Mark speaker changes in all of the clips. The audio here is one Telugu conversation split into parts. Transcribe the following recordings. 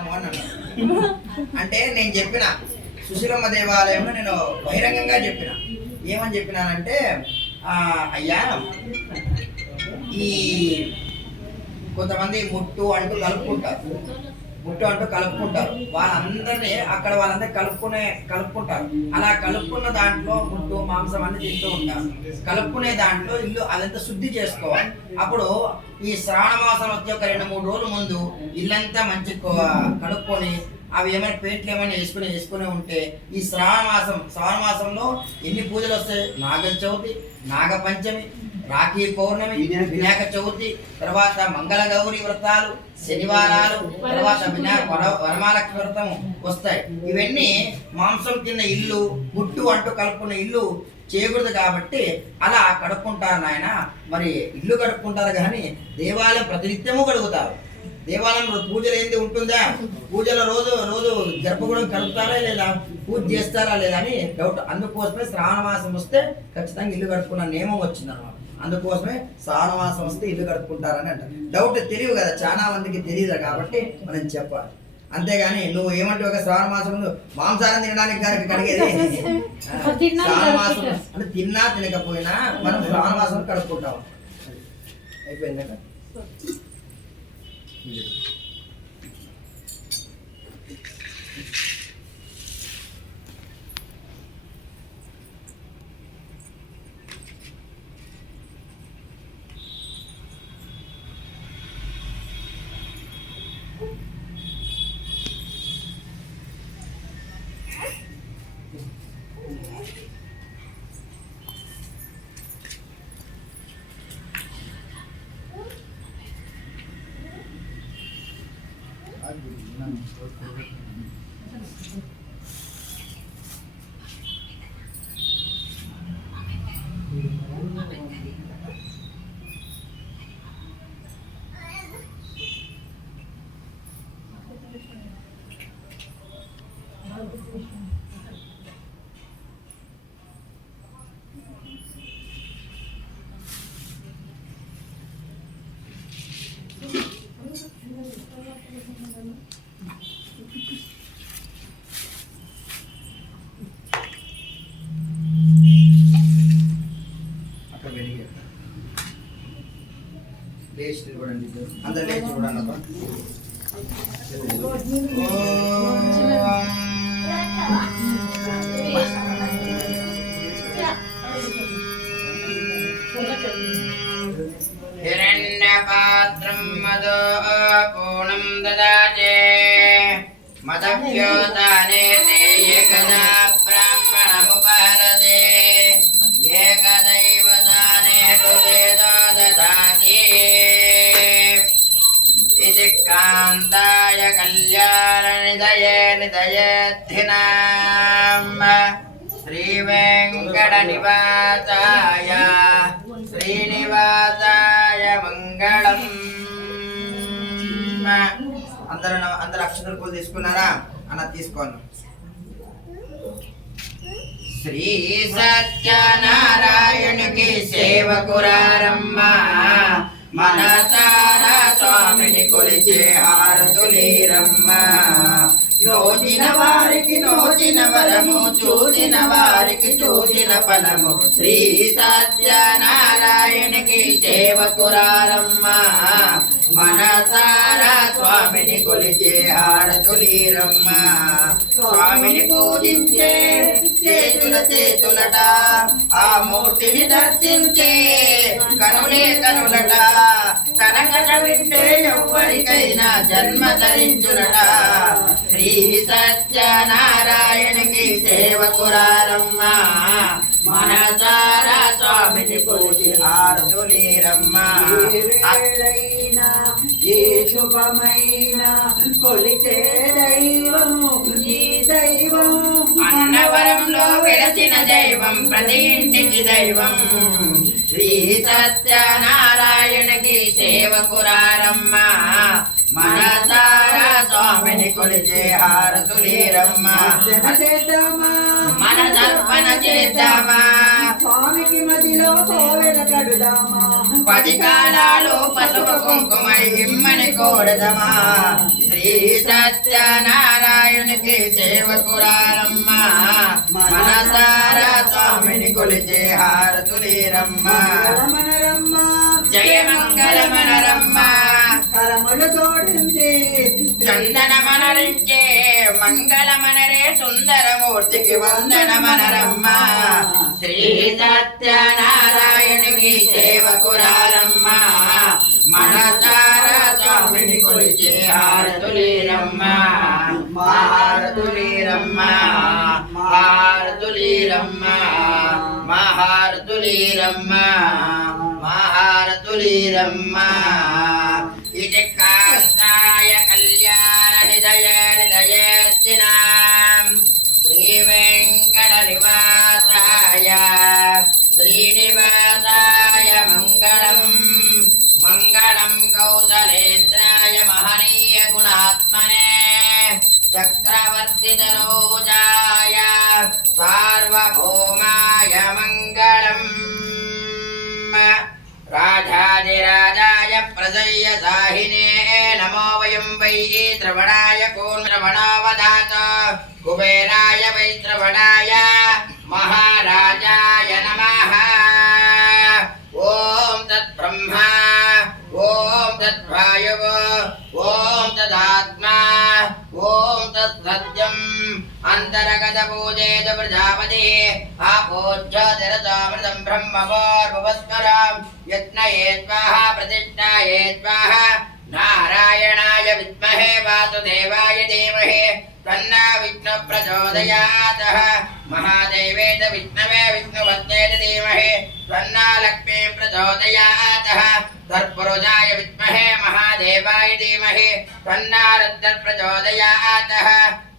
Speaker 1: చేస్తాము అని అంటే నేను చెప్పిన సుశీలమ్మ దేవాలయంలో నేను బహిరంగంగా చెప్పిన. ఏమని చెప్పినానంటే అయ్యా ఈ కొంతమంది ముట్టు అంటూ కలుపుకుంటారు ముట్టు అంటూ కలుపుకుంటారు. వాళ్ళందరినీ అక్కడ వాళ్ళందరూ కలుపుకునే కలుపుకుంటారు. అలా కలుపుకున్న దాంట్లో ముట్టు మాంసం అన్ని తింటూ ఉంటారు. కలుపుకునే దాంట్లో ఇల్లు అదంతా శుద్ధి చేసుకోవాలి. అప్పుడు ఈ శ్రావణ మాసం వచ్చే ఒక రెండు మూడు రోజుల ముందు ఇల్లంతా మంచి కలుపుకొని అవి ఏమైనా పెయింట్లు ఏమైనా వేసుకుని వేసుకుని ఉంటే ఈ శ్రావణ మాసం శ్రావణ మాసంలో ఎన్ని పూజలు వస్తాయి? నాగ చవితి నాగ పంచమి రాఖీ పౌర్ణమి వినాయక చవితి తర్వాత మంగళ గౌరి వ్రతాలు శనివారాలు తర్వాత వినాయక వర- వరమహాలక్ష్మి వ్రతం వస్తాయి. ఇవన్నీ మాంసం తిన్న ఇల్లు గుట్టు అంటూ కలుపుకున్న ఇల్లు చేయకూడదు కాబట్టి అలా కడుక్కుంటారు నాయన. మరి ఇల్లు కడుక్కుంటారు కానీ దేవాలయం ప్రతినిత్యము కడుగుతారు. దేవాలయంలో పూజలు ఏంది ఉంటుందా? పూజల రోజు రోజు గర్భగుడం కలుపుతారా లేదా? పూజ చేస్తారా లేదా అని డౌట్ అందుకోసమే శ్రావణ మాసం వస్తే ఖచ్చితంగా ఇల్లు కడుక్కున్న నియమం వచ్చింది అనమాట అందుకోసమే మాసం వస్తే ఇల్లు కడుక్కుంటారని అంటారు. డౌట్ తెలియదు కదా చాలా మందికి తెలియదు కాబట్టి మనం చెప్పాలి. అంతేగాని నువ్వు ఏమంటావు ఒక శ్రావణ మాసం ముందు మాంసారం తినడానికి గారికి కడిగేది శ్రావణ మాసం
Speaker 2: తినకపోయినా.
Speaker 1: అంటే తిన్నా తినకపోయినా మనం శ్రావణ మాసం కడుక్కుంటాం అయిపోయిందా అక్కడ లేచి చూడండి అందరు లేచి చూడండి అబ్బా. హిరణ్యపాత్రం మదో పూర్ణం దదాతే మదభ్యోదానేతి ఏకదా నిదయే నిదయేద్ధినాం శ్రీ వెంకట నివాసాయ శ్రీనివాసాయ మంగళం అందరూ అందరు అక్షతలు పూలు తీసుకున్నారా అన్న తీసుకోండి శ్రీ సత్యనారాయణకి సేవకురారమ్మ మనసారా స్వామిని కొలిచే హారతులీరమ్మ నోచిన వారికి నోచిన వరము చూసిన వారికి చూసిన ఫలము. శ్రీ సత్యనారాయణకి సేవకురారమ్మ మనసారా స్వామిని కొలిచే హారతులీరమ్మ. స్వామిని పూజించే చేతుల చేతులట ఆ మూర్తిని దర్శించే కనులే కనులట. కనకట వింటే ఎవ్వరికైనా జన్మ ధరించులట శ్రీ సత్యనారాయణకి సేవకురారమ్మ మనసారా స్వామిని పూజి ఆరుతులేరమ్మ.
Speaker 3: ఏ శుభమైన కొలిచే దైవము ఈ దైవం.
Speaker 1: అన్నవరంలో వెలసిన దైవం ప్రతి ఇంటికి దైవం. శ్రీ సత్యనారాయణకి సేవకురారమ్మ మనసారా స్వామిని కొలిచే హారతులేరమ్మ. మన తర్పణ చేద్దామా?
Speaker 3: స్వామికి మదిలో కడుదామా?
Speaker 1: పది కాలాలు పసుపు కుంకుమై ఇమ్మని కోరదమా? శ్రీ సత్యనారాయణునికి సేవకురారమ్మ మనసారా స్వామిని కొలిచే హారతులేరమ్మ
Speaker 3: మనరమ్మ
Speaker 1: జయ మంగళమనరమ్మ.
Speaker 3: కరములు తోడింది
Speaker 1: చందన మనరించే మంగళమనరే సుందరమూర్తికి వందనమనరమ్మ. శ్రీ సత్యనారాయణునికి సేవకురారమ్మ మనసారా స్వామిని కొలిచే హారతులేరమ్మ. హారతులేరమ్మ. హారతులేరమ్మ. మహారతులీరమ్మ మహారతులీరమ్మ. ఇది కాస్తాయ కళ్యాణ నిదయ నిదయస్తినాం శ్రీ వెంకట నివాసాయ మంగళం రాజాదిరాజాయ ప్రజయ్య సాహినే నమో వయం వై శ్రవణాయ కూర్మవణావధాత కుబేరాయ వై శ్రవణాయ మహారాజాయ నమః. ఓం తద్బ్రహ్మ ఓం తద్వాయువ ఓం తదాత్మా ఓం తత్సత్యం అంతరగత పూజేత ప్రజాపతి ఆపోజ్యోతిరతామృతం బ్రహ్మవోర్భవస్కరాం యత్నయే స్వాహ ప్రతిష్టాయే స్వాహ నారాయణాయ విద్మహే వాసుదేవాయ ధీమహి తన్నా విష్ణు ప్రచోదయాతః మహాదేవేత విష్ణవే విష్ణువత్నేత ధీమహి తన్నా లక్ష్మీ ప్రచోదయాతః తత్పురుజాయ విద్మహే మహాదేవాయ ధీమహి తన్నా రుద్ర ప్రచోదయాతః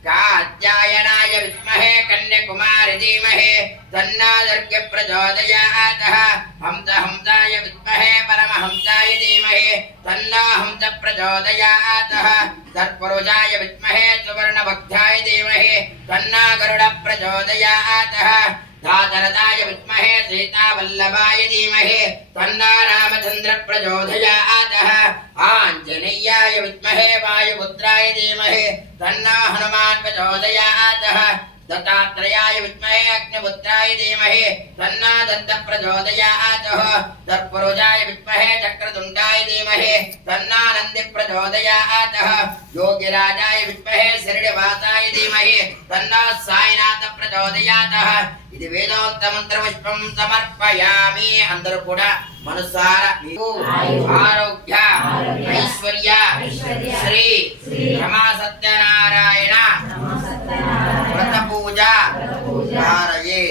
Speaker 1: కాత్యాయనాయ విద్మహే కన్యకుమారి ధీమహి తన్నా దుర్గ ప్రచోదయాతః హంస హంసాయ విద్మహే పరమహంసాయ ధీమహి తన్నా హంస ప్రచోదయాతః తత్పురుషాయ విద్మహే సువర్ణభక్తాయ ధీమహి తన్నా గరుడ ప్రచోదయాతః దాశరథాయ విద్మహే సీతావల్లభాయ ధీమహి తన్నా రామచంద్ర ప్రచోదయాతః ఆంజనేయాయ విద్మహే వాయుపుత్రాయ ధీమహి తన్నా హనుమాన్ ప్రచోదయాతః దత్తాత్రేయాయ విద్మహే అగ్నిపుత్రాయ ధీమహి తన్నా దత్త ప్రచోదయాతః తత్పురుషాయ విద్మహే చక్రతుండాయ ధీమహి తన్నా నంది ప్రచోదయాతః యోగిరాజాయ విద్మహే శిరిడివాసాయ ధీమహి తన్నా సాయినాథ ప్రచోదయాతః ఇది వేదోక్త మంత్ర పుష్పం సమర్పయామి అందరూ కూడా మనసార మీకు ఆరోగ్య ఐశ్వర్య శ్రీ రమా సత్యనారాయణ వ్రత పూజ. కారయే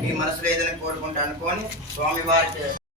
Speaker 1: మీ మనసులో ఏదైనా కోరుకుంటా అనుకోని స్వామి వారికి